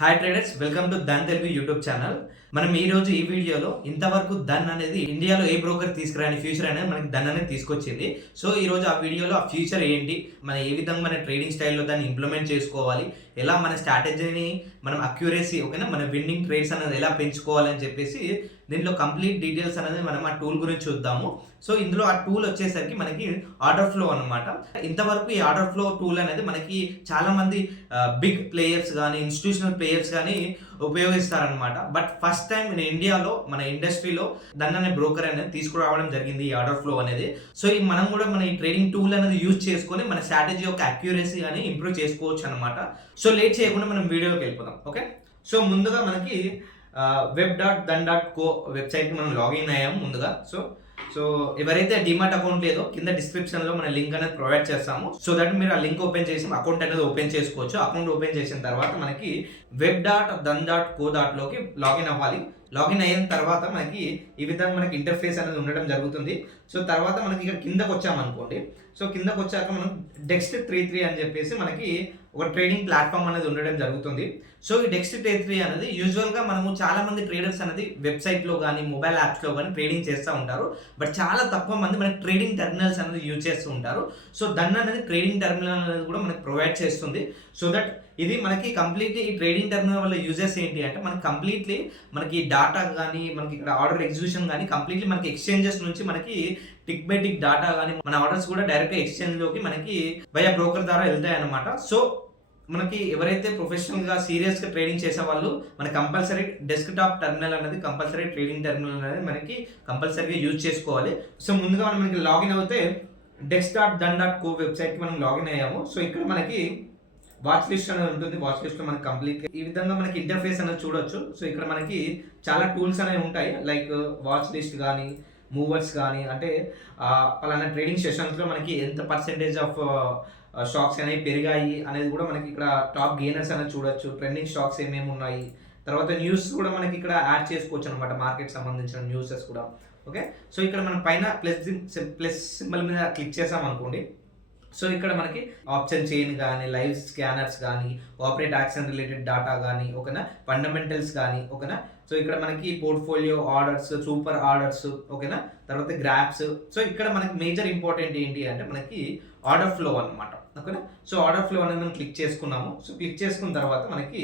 Hi traders, welcome to Dhan Telugu YouTube channel. మనం ఈ రోజు ఈ వీడియోలో ఇంతవరకు ధన్ అనేది ఇండియాలో ఏ బ్రోకర్ తీసుకురాని ఫ్యూచర్ అనేది మనకి ధన్ అనేది తీసుకొచ్చింది. సో ఈ రోజు ఆ వీడియోలో ఆ ఫ్యూచర్ ఏంటి, మన ఏ విధంగా మన ట్రేడింగ్ స్టైల్లో దాన్ని ఇంప్లిమెంట్ చేసుకోవాలి, ఎలా మన స్ట్రాటజీని మనం అక్యురసీ ఓకేనా మన విన్నింగ్ ట్రేడ్స్ అనేది ఎలా పెంచుకోవాలని చెప్పేసి దీంట్లో కంప్లీట్ డీటెయిల్స్ అనేది మనం ఆ టూల్ గురించి చూద్దాము. సో ఇందులో ఆ టూల్ వచ్చేసరికి మనకి ఆర్డర్ ఫ్లో అనమాట. ఇంతవరకు ఈ ఆర్డర్ ఫ్లో టూల్ అనేది మనకి చాలామంది బిగ్ ప్లేయర్స్ కానీ ఇన్స్టిట్యూషనల్ ప్లేయర్స్ కానీ ఉపయోగిస్తారనమాట. బట్ ఫస్ట్ టైం మన ఇండియాలో మన ఇండస్ట్రీలో దాన్ని అనే బ్రోకర్ అనేది తీసుకురావడం జరిగింది ఈ ఆర్డర్ ఫ్లో అనేది. సో ఈ మనం కూడా మన ఈ ట్రేడింగ్ టూల్ అనేది యూజ్ చేసుకొని మన స్ట్రాటజీ యొక్క అక్యురసీ అని ఇంప్రూవ్ చేసుకోవచ్చు అనమాట. సో లేట్ చేయకుండా మనం వీడియోకి వెళ్ళిపోదాం. ఓకే, సో ముందుగా మనకి web.dhan.co వెబ్సైట్కి మనం లాగిన్ అయ్యాము ముందుగా. సో ఎవరైతే డిమాట్ అకౌంట్ లేదో కింద డిస్క్రిప్షన్లో మన లింక్ అనేది ప్రొవైడ్ చేస్తాము. సో దట్ మీరు ఆ లింక్ ఓపెన్ చేసి అకౌంట్ అనేది ఓపెన్ చేసుకోవచ్చు. అకౌంట్ ఓపెన్ చేసిన తర్వాత మనకి web.dhan.co.లోకి లాగిన్ అవ్వాలి. లాగిన్ అయిన తర్వాత మనకి ఈ విధంగా మనకి ఇంటర్ఫేస్ అనేది ఉండడం జరుగుతుంది. సో తర్వాత మనకి ఇక్కడ కిందకు వచ్చామనుకోండి. సో కిందకు వచ్చాక మనం Dext33 అని చెప్పేసి మనకి ఒక ట్రేడింగ్ ప్లాట్ఫామ్ అనేది ఉండడం జరుగుతుంది. సో ఈ Dext33 అనేది యూజువల్గా మనము చాలా మంది ట్రేడర్స్ అనేది వెబ్సైట్లో కానీ మొబైల్ యాప్స్లో కానీ ట్రేడింగ్ చేస్తూ ఉంటారు. బట్ చాలా తక్కువ మంది మనకి ట్రేడింగ్ టెర్మినల్స్ అనేది యూజ్ చేస్తూ ఉంటారు. సో దాన్ని అనేది ట్రేడింగ్ టెర్మినల్ అనేది కూడా మనకి ప్రొవైడ్ చేస్తుంది. సో దట్ ఇది మనకి కంప్లీట్లీ ఈ ట్రేడింగ్ టెర్మినల్ వల్ల యూజెస్ ఏంటి అంటే మనకి కంప్లీట్లీ మనకి డాటా కానీ మనకి ఇక్కడ ఆర్డర్ ఎగ్జిక్యూషన్ కానీ కంప్లీట్లీ మనకి ఎక్స్చేంజెస్ నుంచి మనకి టిక్ బై టిక్ డాటా కానీ మన ఆర్డర్స్ కూడా డైరెక్ట్గా ఎక్స్చేంజ్లోకి మనకి వయా బ్రోకర్ ద్వారా వెళ్తాయి అనమాట. సో మనకి ఎవరైతే ప్రొఫెషనల్గా సీరియస్గా ట్రేడింగ్ చేసే వాళ్ళు మన కంపల్సరీ డెస్క్టాప్ టెర్మినల్ అనేది కంపల్సరీ ట్రేడింగ్ టెర్మినల్ అనేది మనకి కంపల్సరీగా యూజ్ చేసుకోవాలి. సో ముందుగా మనకి లాగిన్ అవుతే dext.dhan.co వెబ్సైట్కి మనం లాగిన్ అయ్యాము. సో ఇక్కడ మనకి వాచ్ లిస్ట్ అనేది ఉంటుంది. వాచ్ లిస్ట్లో మనకి కంప్లీట్గా ఈ విధంగా మనకి ఇంటర్ఫేస్ అనేది చూడొచ్చు. సో ఇక్కడ మనకి చాలా టూల్స్ అనేవి ఉంటాయి. లైక్ వాచ్ లిస్ట్ కానీ మూవర్స్ కానీ అంటే పలానా ట్రేడింగ్ సెషన్స్లో మనకి ఎంత పర్సెంటేజ్ ఆఫ్ స్టాక్స్ అనేవి పెరిగాయి అనేది కూడా మనకి ఇక్కడ టాప్ గెయినర్స్ అనేది చూడొచ్చు. ట్రెండింగ్ స్టాక్స్ ఏమేమి ఉన్నాయి, తర్వాత న్యూస్ కూడా మనకి ఇక్కడ యాడ్ చేసుకోవచ్చు అనమాట. మార్కెట్ సంబంధించిన న్యూసెస్ కూడా. ఓకే, సో ఇక్కడ మనం పైన ప్లస్ సింబల్ మీద క్లిక్ చేసాం అనుకోండి. సో ఇక్కడ మనకి ఆప్షన్ చైన్ కానీ లైవ్ స్కానర్స్ కానీ ఆపరేట్ యాక్షన్ రిలేటెడ్ డాటా కానీ ఓకేనా, ఫండమెంటల్స్ కానీ ఓకేనా. సో ఇక్కడ మనకి పోర్ట్ఫోలియో ఆర్డర్స్, సూపర్ ఆర్డర్స్ ఓకేనా, తర్వాత గ్రాఫ్స్. సో ఇక్కడ మనకి మేజర్ ఇంపార్టెంట్ ఏంటి అంటే మనకి ఆర్డర్ ఫ్లో అనమాట. ఓకేనా, సో ఆర్డర్ ఫ్లో అనేది మనం క్లిక్ చేసుకున్నాము. సో క్లిక్ చేసుకున్న తర్వాత మనకి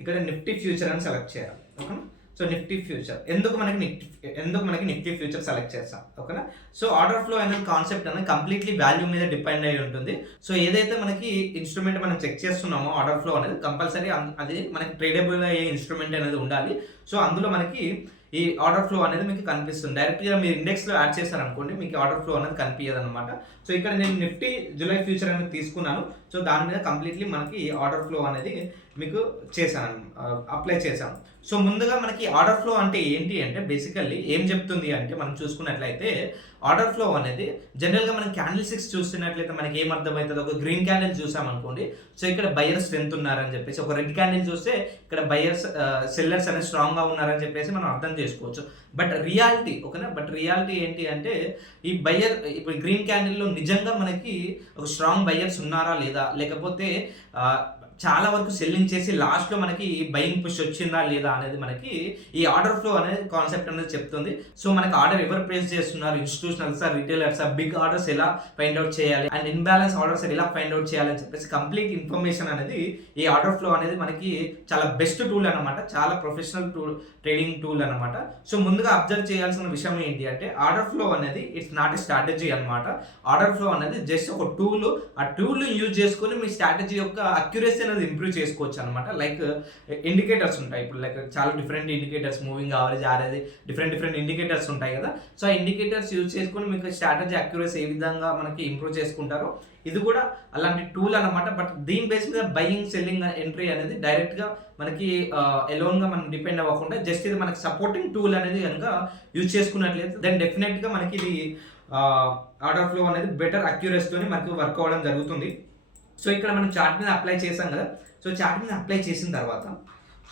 ఇక్కడ నిఫ్టీ ఫ్యూచర్ అని సెలెక్ట్ చేయాలి. ఓకేనా, సో నిఫ్టీ ఫ్యూచర్ ఎందుకు మనకి నిఫ్టీ ఫ్యూచర్ సెలెక్ట్ చేస్తాం. ఓకేనా, సో ఆర్డర్ ఫ్లో అనేది కాన్సెప్ట్ అనేది కంప్లీట్లీ వాల్యూ మీద డిపెండ్ అయి ఉంటుంది. సో ఏదైతే మనకి ఇన్స్ట్రుమెంట్ మనం చెక్ చేస్తున్నామో ఆర్డర్ ఫ్లో అనేది కంపల్సరీ అది మనకి ట్రేడబుల్ అయ్యే ఇన్స్ట్రుమెంట్ అనేది ఉండాలి. సో అందులో మనకి ఈ ఆర్డర్ ఫ్లో అనేది మీకు కనిపిస్తుంది. డైరెక్ట్గా మీరు ఇండెక్స్లో యాడ్ చేశారనుకోండి మీకు ఆర్డర్ ఫ్లో అనేది కనిపించదు అనమాట. సో ఇక్కడ నేను నిఫ్టీ జూలై ఫ్యూచర్ అనేది తీసుకున్నాను. సో దాని మీద కంప్లీట్లీ మనకి ఆర్డర్ ఫ్లో అనేది మీకు చేశాను, అప్లై చేశాను. సో ముందుగా మనకి ఆర్డర్ ఫ్లో అంటే ఏంటి అంటే బేసికల్లీ ఏం చెప్తుంది అంటే మనం చూసుకున్నట్లయితే ఆర్డర్ ఫ్లో అనేది జనరల్గా మనం క్యాండిల్ స్టిక్స్ చూస్తున్నట్లయితే మనకి ఏమర్థమవుతుంది, ఒక గ్రీన్ క్యాండిల్ చూసామనుకోండి. సో ఇక్కడ బయర్స్ స్ట్రెంత్ ఉన్నారని చెప్పేసి, ఒక రెడ్ క్యాండిల్ చూస్తే ఇక్కడ బయర్స్ సెల్లర్స్ అనేది స్ట్రాంగ్గా ఉన్నారని చెప్పేసి మనం అర్థం చేసుకోవచ్చు. బట్ రియాలిటీ ఏంటి అంటే ఈ బయర్ ఇప్పుడు గ్రీన్ క్యాండిల్లో నిజంగా మనకి ఒక స్ట్రాంగ్ బయర్స్ ఉన్నారా లేదా, లేకపోతే చాలా వరకు సెల్లింగ్ చేసి లాస్ట్లో మనకి బయింగ్ పుష్ వచ్చిందా లేదా అనేది మనకి ఈ ఆర్డర్ ఫ్లో అనేది కాన్సెప్ట్ అనేది చెప్తుంది. సో మనకి ఆర్డర్ ఎవరు ప్లేస్ చేస్తున్నారు, ఇన్స్టిట్యూషనల్సా, రిటైలర్సా, బిగ్ ఆర్డర్స్ ఎలా ఫైండ్ అవుట్ చేయాలి అండ్ ఇన్బ్యాలెన్స్ ఆర్డర్స్ ఎలా ఫైండ్ అవుట్ చేయాలని చెప్పేసి కంప్లీట్ ఇన్ఫర్మేషన్ అనేది ఈ ఆర్డర్ ఫ్లో అనేది మనకి చాలా బెస్ట్ టూల్ అనమాట, చాలా ప్రొఫెషనల్ టూల్, ట్రేడింగ్ టూల్ అనమాట. సో ముందుగా అబ్జర్వ్ చేయాల్సిన విషయం ఏంటి అంటే ఆర్డర్ ఫ్లో అనేది ఇట్స్ నాట్ ఎ స్ట్రాటజీ అనమాట. ఆర్డర్ ఫ్లో అనేది జస్ట్ ఒక టూల్. ఆ టూల్ యూజ్ చేసుకొని మీ స్ట్రాటజీ యొక్క అక్యురసీ అనేది ఇంప్రూవ్ చేసుకోవచ్చు అనమాట. లైక్ ఇండికేటర్స్ ఉంటాయి, ఇప్పుడు లైక్ చాలా different indicators, moving average, RS, different indicators ఉంటాయి కదా. సో ఆ ఇండికేటర్స్ యూజ్ చేసుకొని మీకు స్ట్రాటజీ అక్యురసీ ఏ విధంగా మనకి ఇంప్రూవ్ చేసుకుంటారో ఇది కూడా అలాంటి టూల్ అనమాట. బట్ దీని బేస్ మీద బయింగ్, సెల్లింగ్, ఎంట్రీ అనేది డైరెక్ట్గా మనకి ఎలోన్గా మనం డిపెండ్ అవ్వకుండా జస్ట్ ఇది మనకి సపోర్టింగ్ టూల్ అనేది కనుక యూజ్ చేసుకున్నట్లయితే దెన్ డెఫినెట్గా మనకి ఇది ఆర్డర్ ఫ్లో అనేది బెటర్ అక్యురసీతోని మనకి వర్క్ అవ్వడం జరుగుతుంది. సో ఇక్కడ మనం చార్ట్ మీద అప్లై చేసాం కదా. సో చార్ట్ మీద అప్లై చేసిన తర్వాత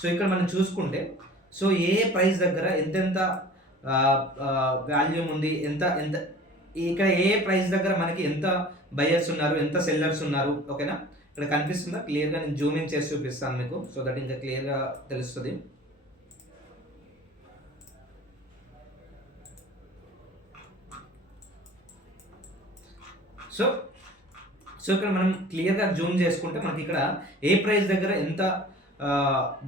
సో ఇక్కడ మనం చూసుకుంటే సో ఏ ప్రైస్ దగ్గర ఎంతెంత వాల్యూమ్ ఉంది, ఎంత ఇక్కడ ఏ ప్రైస్ దగ్గర మనకి ఎంత బయర్స్ ఉన్నారు, ఎంత సెల్లర్స్ ఉన్నారు ఓకేనా, ఇక్కడ కనిపిస్తుందా క్లియర్గా? నేను జూమ్ ఇన్ చేసి చూపిస్తాను మీకు, సో దట్ ఇంకా క్లియర్గా తెలుస్తుంది. సో సో ఇక్కడ మనం క్లియర్గా జూమ్ చేసుకుంటే మనకి ఇక్కడ ఏ ప్రైస్ దగ్గర ఎంత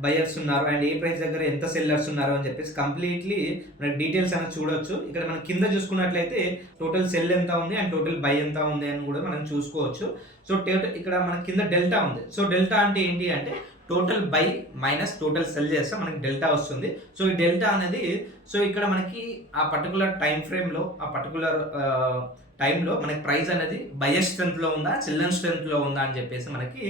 బయర్స్ ఉన్నారు అండ్ ఏ ప్రైస్ దగ్గర ఎంత సెల్లర్స్ ఉన్నారు అని చెప్పేసి కంప్లీట్లీ మనకి డీటెయిల్స్ అనేది చూడొచ్చు. ఇక్కడ మనం కింద చూసుకున్నట్లయితే టోటల్ సెల్ ఎంత ఉంది అండ్ టోటల్ బై ఎంత ఉంది అని కూడా మనం చూసుకోవచ్చు. సో ఇక్కడ మన కింద డెల్టా ఉంది. సో డెల్టా అంటే ఏంటి అంటే total by minus total cell చేస్తే మనకి డెల్టా వస్తుంది. సో ఈ డెల్టా అనేది సో ఇక్కడ మనకి ఆ పర్టికులర్ టైం ఫ్రేమ్లో ఆ పర్టికులర్ టైంలో మనకి ప్రైస్ అనేది బయర్ స్ట్రెంత్లో ఉందా సెల్లర్ స్ట్రెంత్లో ఉందా అని చెప్పేసి మనకి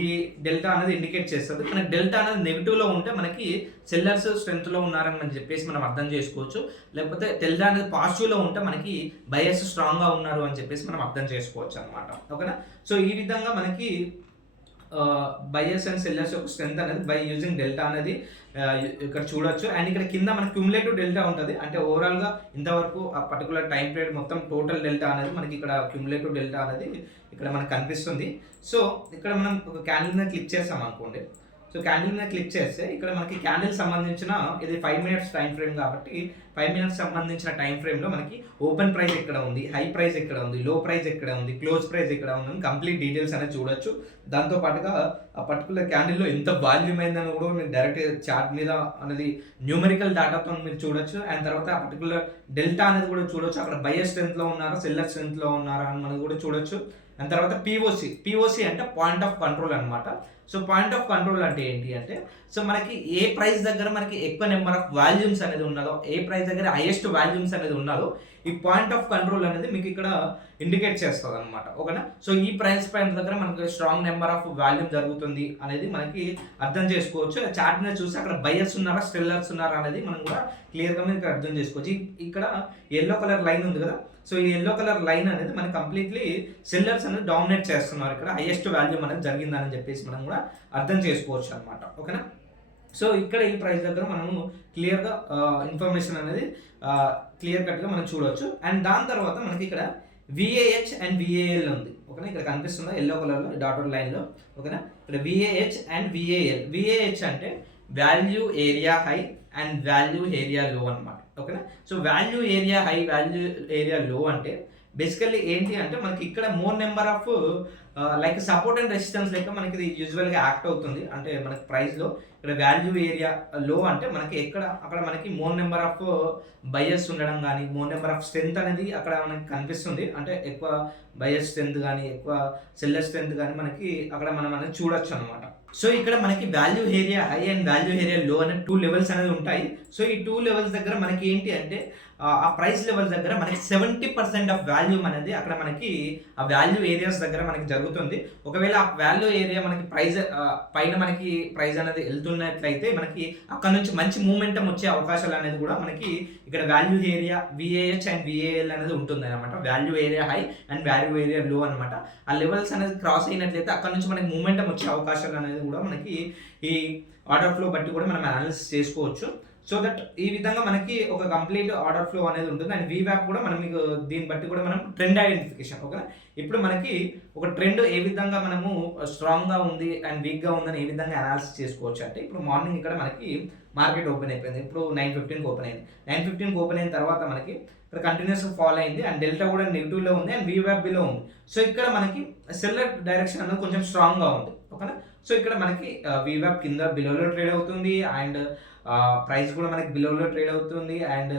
ఈ డెల్టా అనేది ఇండికేట్ చేస్తుంది. మనకి డెల్టా అనేది నెగిటివ్లో ఉంటే మనకి సెల్లర్స్ స్ట్రెంత్లో ఉన్నారని మనం చెప్పేసి మనం అర్థం చేసుకోవచ్చు. లేకపోతే డెల్టా అనేది పాజిటివ్లో ఉంటే మనకి బయర్స్ స్ట్రాంగ్గా ఉన్నారు అని చెప్పేసి మనం అర్థం చేసుకోవచ్చు అనమాట. ఓకేనా? సో ఈ విధంగా మనకి బయర్స్ అండ్ సెల్లర్స్ యొక్క స్ట్రెంత్ అనేది బై యూజింగ్ డెల్టా అనేది ఇక్కడ చూడొచ్చు. అండ్ ఇక్కడ కింద మనకి క్యుములేటివ్ డెల్టా ఉంటుంది, అంటే ఓవరాల్గా ఇంతవరకు ఆ పర్టికులర్ టైం పీరియడ్ మొత్తం టోటల్ డెల్టా అనేది మనకి ఇక్కడ క్యుములేటివ్ డెల్టా అనేది ఇక్కడ మనకు కనిపిస్తుంది. సో ఇక్కడ మనం ఒక క్యాండిల్ మీద క్లిక్ చేస్తాం అనుకోండి. సో క్యాండిల్ మీద క్లిక్ చేస్తే ఇక్కడ మనకి క్యాండిల్ సంబంధించిన ఇది 5 minutes టైం ఫ్రేమ్ కాబట్టి 5 minutes సంబంధించిన టైం ఫ్రేమ్లో మనకి ఓపెన్ ప్రైస్ ఎక్కడ ఉంది, హై ప్రైస్ ఎక్కడ ఉంది, లో ప్రైస్ ఎక్కడ ఉంది, క్లోజ్ ప్రైస్ ఎక్కడ ఉంది అని కంప్లీట్ డీటెయిల్స్ అనేది చూడొచ్చు. దాంతో పాటుగా ఆ పర్టికులర్ క్యాండిల్లో ఎంత వాల్యూమ్ అయిందని కూడా మీరు డైరెక్ట్ చార్ట్ మీద అనేది న్యూమరికల్ డేటాతో మీరు చూడొచ్చు. అండ్ తర్వాత ఆ పర్టికులర్ డెల్టా అనేది కూడా చూడొచ్చు, అక్కడ బయర్ స్ట్రెంత్లో ఉన్నారా సెల్లర్ స్ట్రెంత్లో ఉన్నారా అని మనం కూడా చూడొచ్చు. అండ్ తర్వాత పిఓసి అంటే పాయింట్ ఆఫ్ కంట్రోల్ అనమాట. సో పాయింట్ ఆఫ్ కంట్రోల్ అంటే ఏంటి అంటే సో మనకి ఏ ప్రైస్ దగ్గర మనకి ఎక్కువ నెంబర్ ఆఫ్ వాల్యూమ్స్ అనేది ఉన్నదో, ఏ ప్రైస్ దగ్గర హైయెస్ట్ వాల్యూమ్స్ అనేది ఉన్నదో ఈ పాయింట్ ఆఫ్ కంట్రోల్ అనేది మీకు ఇక్కడ ఇండికేట్ చేస్తుంది అనమాట. ఓకేనా? సో ఈ ప్రైస్ పాయింట్ దగ్గర మనకి స్ట్రాంగ్ నెంబర్ ఆఫ్ వాల్యూమ్ జరుగుతుంది అనేది మనకి అర్థం చేసుకోవచ్చు. చార్ట్ మీద చూసి అక్కడ బయర్స్ ఉన్నారా సెల్లర్స్ ఉన్నారా అనేది మనం కూడా క్లియర్గా మీకు అర్థం చేసుకోవచ్చు. ఇక్కడ ఎల్లో కలర్ లైన్ ఉంది కదా, సో ఈ ఎల్లో కలర్ లైన్ అనేది మనకి కంప్లీట్లీ సెల్లర్స్ అనేది డామినేట్ చేస్తున్నారు, ఇక్కడ హైయెస్ట్ వాల్యూమ్ అనేది జరిగిందని చెప్పేసి మనం కూడా అర్థం చేసుకోవచ్చు అనమాట. ఓకేనా? సో ఇక్కడ ఈ ప్రైస్ దగ్గర మనము క్లియర్గా ఇన్ఫర్మేషన్ అనేది క్లియర్ కట్గా మనం చూడవచ్చు. అండ్ దాని తర్వాత మనకి ఇక్కడ విఏహెచ్ అండ్ విఏఎల్ ఉంది. ఓకేనా? ఇక్కడ కనిపిస్తుందా ఎల్లో కలర్లో డాటెడ్ లైన్లో. ఓకేనా? ఇక్కడ విఏహెచ్ అండ్ విఏఎల్. విఏహెచ్ అంటే value area high and value area లో అనమాట. ఓకేనా? So value area high value area లో అంటే బేసికల్లీ ఏంటి అంటే మనకి ఇక్కడ more number of like support and resistance లెక్క మనకి ఇది యూజువల్గా యాక్ట్ అవుతుంది. అంటే మనకి ప్రైస్లో ఇక్కడ వాల్యూ ఏరియా లో అంటే మనకి అక్కడ మనకి మోర్ నెంబర్ ఆఫ్ బయర్స్ ఉండడం కానీ మోర్ నెంబర్ ఆఫ్ స్ట్రెంత్ అనేది అక్కడ మనకి కనిపిస్తుంది. అంటే ఎక్కువ బయర్ స్ట్రెంత్ కానీ ఎక్కువ సెల్లర్ స్ట్రెంత్ కానీ మనకి అక్కడ మనం అనేది చూడొచ్చు అనమాట. సో ఇక్కడ మనకి value area high and value area లో అనే 2 levels అనేది ఉంటాయి. సో ఈ 2 levels దగ్గర మనకి ఏంటి అంటే ఆ ప్రైస్ లెవెల్ దగ్గర మనకి 70% ఆఫ్ వాల్యూమ్ అనేది అక్కడ మనకి ఆ వాల్యూ ఏరియాస్ దగ్గర మనకి జరుగుతుంది. ఒకవేళ ఆ వాల్యూ ఏరియా మనకి ప్రైస్ పైన మనకి ప్రైస్ అనేది వెళ్తున్నట్లయితే మనకి అక్కడ నుంచి మంచి మూమెంటం వచ్చే అవకాశాలు అనేది కూడా మనకి ఇక్కడ వాల్యూ ఏరియా విఏహెచ్ అండ్ విఏఎల్ అనేది ఉంటుంది అనమాట. Value area high and value area లో అనమాట. ఆ లెవెల్స్ అనేది క్రాస్ అయినట్లయితే అక్కడ నుంచి మనకి మూమెంటం వచ్చే అవకాశాలు అనేది కూడా మనకి ఈ ఆర్డర్ ఫ్లో బట్టి కూడా మనం అనాలిసిస్ చేసుకోవచ్చు. సో దట్ ఈ విధంగా మనకి ఒక కంప్లీట్ ఆర్డర్ ఫ్లో అనేది ఉంటుంది. అండ్ వీవ్యాప్ కూడా మనం మీకు దీన్ని బట్టి కూడా మనం ట్రెండ్ ఐడెంటిఫికేషన్. ఓకేనా? ఇప్పుడు మనకి ఒక ట్రెండ్ ఏ విధంగా మనము స్ట్రాంగ్గా ఉంది అండ్ వీక్గా ఉందని ఏ విధంగా అనాలిసిస్ చేసుకోవచ్చు అంటే ఇప్పుడు మార్నింగ్ ఇక్కడ మనకి మార్కెట్ ఓపెన్ అయిపోయింది. ఇప్పుడు 9:15కి ఓపెన్ అయింది. 9:15కి ఓపెన్ అయిన తర్వాత మనకి ఇక్కడ కంటిన్యూస్గా ఫాలో అయింది అండ్ డెల్టా కూడా నెగిటివ్లో ఉంది అండ్ వీవ్యాప్ బిలో ఉంది. సో ఇక్కడ మనకి సెల్లర్ డైరెక్షన్ అనేది కొంచెం స్ట్రాంగ్గా ఉంది. ఓకేనా? సో ఇక్కడ మనకి వీవ్యాప్ కింద బిలోలో ట్రేడ్ అవుతుంది అండ్ ప్రైస్ కూడా మనకి బిలోలో ట్రేడ్ అవుతుంది అండ్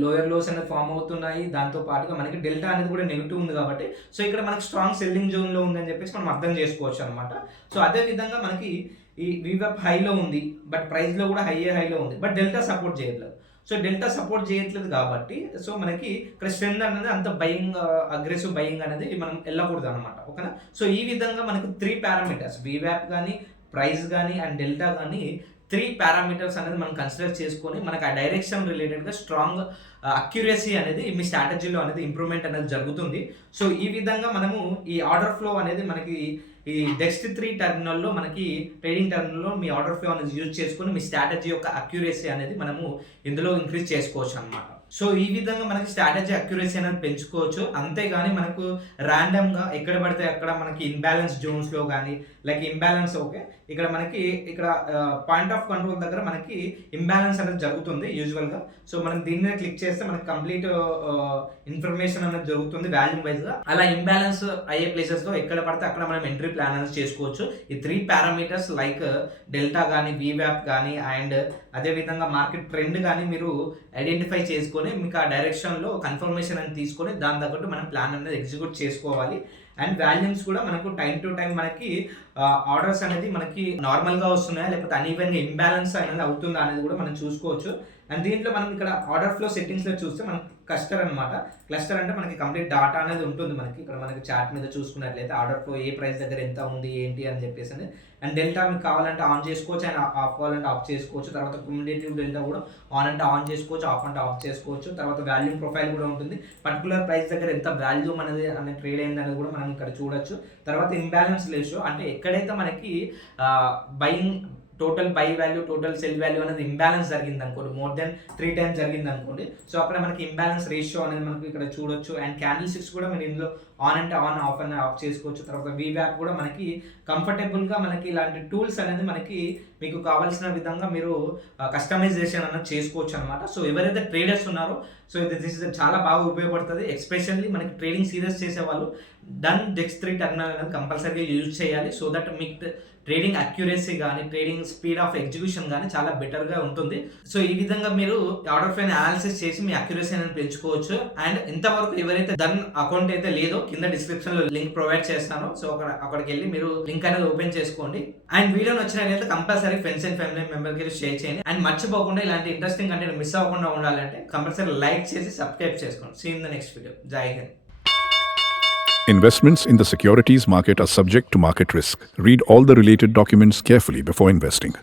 లోయర్ లోస్ అనేది ఫామ్ అవుతున్నాయి. దాంతో పాటుగా మనకి డెల్టా అనేది కూడా నెగిటివ్ ఉంది కాబట్టి సో ఇక్కడ మనకి స్ట్రాంగ్ సెల్లింగ్ జోన్లో ఉందని చెప్పేసి మనం అర్థం చేసుకోవచ్చు అనమాట. సో అదే విధంగా మనకి ఈ వీవ్యాప్ హైలో ఉంది బట్ ప్రైస్లో కూడా హైలో ఉంది బట్ డెల్టా సపోర్ట్ చేయట్లేదు. సో డెల్టా సపోర్ట్ చేయట్లేదు కాబట్టి సో మనకి ఇక్కడ స్ట్రెంత్ అనేది అంత బయింగ్ అగ్రెసివ్ బయింగ్ అనేది మనం వెళ్ళకూడదు అనమాట. ఓకేనా? సో ఈ విధంగా మనకు 3 పారామీటర్స్ వీవ్యాప్ కానీ ప్రైస్ కానీ అండ్ డెల్టా కానీ 3 పారామీటర్స్ అనేది మనం కన్సిడర్ చేసుకొని మనకు ఆ డైరెక్షన్ రిలేటెడ్గా స్ట్రాంగ్ అక్యురసీ అనేది మీ స్ట్రాటజీలో అనేది ఇంప్రూవ్మెంట్ అనేది జరుగుతుంది. సో ఈ విధంగా మనము ఈ ఆర్డర్ ఫ్లో అనేది మనకి ఈ డెక్స్ట్ 3 టర్మినల్లో మనకి ట్రేడింగ్ టర్మినల్లో మీ ఆర్డర్ ఫ్లో అనేది యూజ్ చేసుకొని మీ స్ట్రాటజీ యొక్క అక్యురసీ అనేది మనము ఇందులో ఇంక్రీజ్ చేసుకోవచ్చు అనమాట. సో ఈ విధంగా మనకి స్ట్రాటజీ అక్యురసీ అనేది పెంచుకోవచ్చు. అంతేగాని మనకు ర్యాండమ్‌గా ఎక్కడ పడితే అక్కడ మనకి ఇన్‌బాలన్స్ జోన్స్‌లో గానీ, లైక్ ఇంబాలన్స్ ఓకే. ఇక్కడ మనకి పాయింట్ ఆఫ్ కంట్రోల్ దగ్గర మనకి ఇంబాలన్స్ అనేది జరుగుతుంది యూజువల్‌గా. సో మనం దీని మీద క్లిక్ చేస్తే మనకి కంప్లీట్ ఇన్ఫర్మేషన్ అనేది జరుగుతుంది వాల్యూమ్ వైస్‌గా. అలా ఇంబాలన్స్ అయ్యే ప్లేసెస్‌లో ఎక్కడ పడితే అక్కడ మనం ఎంట్రీ ప్లాన్ అనేది చేసుకోవచ్చు. ఈ 3 పారామీటర్స్ లైక్ డెల్టా గానీ, వీవాప్ గానీ అండ్ అదే విధంగా మార్కెట్ ట్రెండ్ గానీ మీరు ఐడెంటిఫై చేసుకొని మీకు ఆ డైరెక్షన్‌లో కన్ఫర్మేషన్ అని తీసుకొని దాని తగ్గట్టు మనం ప్లాన్ అనేది ఎగ్జిక్యూట్ చేసుకోవాలి. అండ్ వాల్యూమ్స్ కూడా మనకు టైం టు టైం మనకి ఆర్డర్స్ అనేది మనకి నార్మల్‌గా వస్తున్నాయా లేకపోతే అన్‌ఈవెన్‌గా ఇంబాలన్స్ అనేది అవుతుందా అనేది కూడా మనం చూసుకోవచ్చు. అండ్ దీంట్లో మనం ఇక్కడ ఆర్డర్ ఫ్లో సెట్టింగ్స్‌లో చూస్తే మనకి క్లస్టర్ అనమాట. క్లస్టర్ అంటే మనకి కంప్లీట్ డాటా అనేది ఉంటుంది మనకి. ఇక్కడ మనకి చార్ట్ మీద చూసుకున్నట్లయితే ఆర్డర్ ఫ్లో ఏ ప్రైస్ దగ్గర ఎంత ఉంది ఏంటి అని చెప్పేసి. అండ్ డెల్టా మీకు కావాలంటే ఆన్ చేసుకోవచ్చు అండ్ ఆఫ్ కావాలంటే ఆఫ్ చేసుకోవచ్చు. తర్వాత క్యుములేటివ్ డెల్టా కూడా ఆన్ అంటే ఆన్ చేసుకోవచ్చు, ఆఫ్ అంటే ఆఫ్ చేసుకోవచ్చు. తర్వాత వాల్యూమ్ ప్రొఫైల్ కూడా ఉంటుంది. పర్టికులర్ ప్రైస్ దగ్గర ఎంత వాల్యూమ్ అనేది ట్రేడ్ అయింది అనేది కూడా మనం ఇక్కడ చూడొచ్చు. తర్వాత ఇంబ్యాలెన్స్ రేషియో అంటే ఎక్కడైతే మనకి buying total by value, total cell value అనేది ఇంబ్యాలెన్స్ జరిగింది అనుకోండి, మోర్ దెన్ 3 టైమ్స్ జరిగింది అనుకోండి. సో అక్కడ మనకి ఇంబ్యాలెన్స్ రేషియో అనేది మనకి ఇక్కడ చూడొచ్చు. అండ్ క్యాండిల్ స్టిక్స్ కూడా మీరు ఇందులో ఆన్ అంటే ఆన్, ఆఫ్ అని ఆఫ్ చేసుకోవచ్చు. తర్వాత వీవ్యాప్ కూడా మనకి కంఫర్టబుల్గా మనకి ఇలాంటి టూల్స్ అనేది మనకి మీకు కావాల్సిన విధంగా మీరు కస్టమైజేషన్ అనేది చేసుకోవచ్చు అనమాట. సో ఎవరైతే ట్రేడర్స్ ఉన్నారో సో దిస్ చాలా బాగా ఉపయోగపడుతుంది. ఎస్పెషల్లీ మనకి ట్రేడింగ్ సీరియస్ చేసే వాళ్ళు DEX3 టెర్మినల్ అనేది కంపల్సరీగా యూజ్ చేయాలి. సో దట్ మీకు ట్రేడింగ్ అక్యురసీ కానీ, ట్రేడింగ్ స్పీడ్ ఆఫ్ ఎగ్జిక్యూషన్ కానీ చాలా బెటర్గా ఉంటుంది. సో ఈ విధంగా మీరు ఆర్డర్ ఫ్లో అనాలిసిస్ చేసి మీ అక్యురసీ అనేది పెంచుకోవచ్చు. అండ్ ఇంతవరకు ఎవరైతే అకౌంట్ అయితే లేదో కింద డిస్క్రిప్షన్ లో లింక్ ప్రొవైడ్ చేస్తాను. సో అక్కడికి వెళ్ళి మీరు లింక్ అనేది ఓపెన్ చేసుకోండి. అండ్ వీడియో నచ్చినట్లయితే కంపల్సరీ ఫ్రెండ్స్ అండ్ ఫ్యామిలీ మెంబర్కి షేర్ చేయండి. అండ్ మర్చిపోకుండా ఇలాంటి ఇంట్రెస్టింగ్ కంటెంట్ మిస్ అవ్వకుండా ఉండాలంటే కంపల్సరీ లైక్ చేసి సబ్స్క్రైబ్ చేసుకోండి. See in the next video. Jai Hind. Investments in the securities market are subject to market risk. Read all the related documents carefully before investing.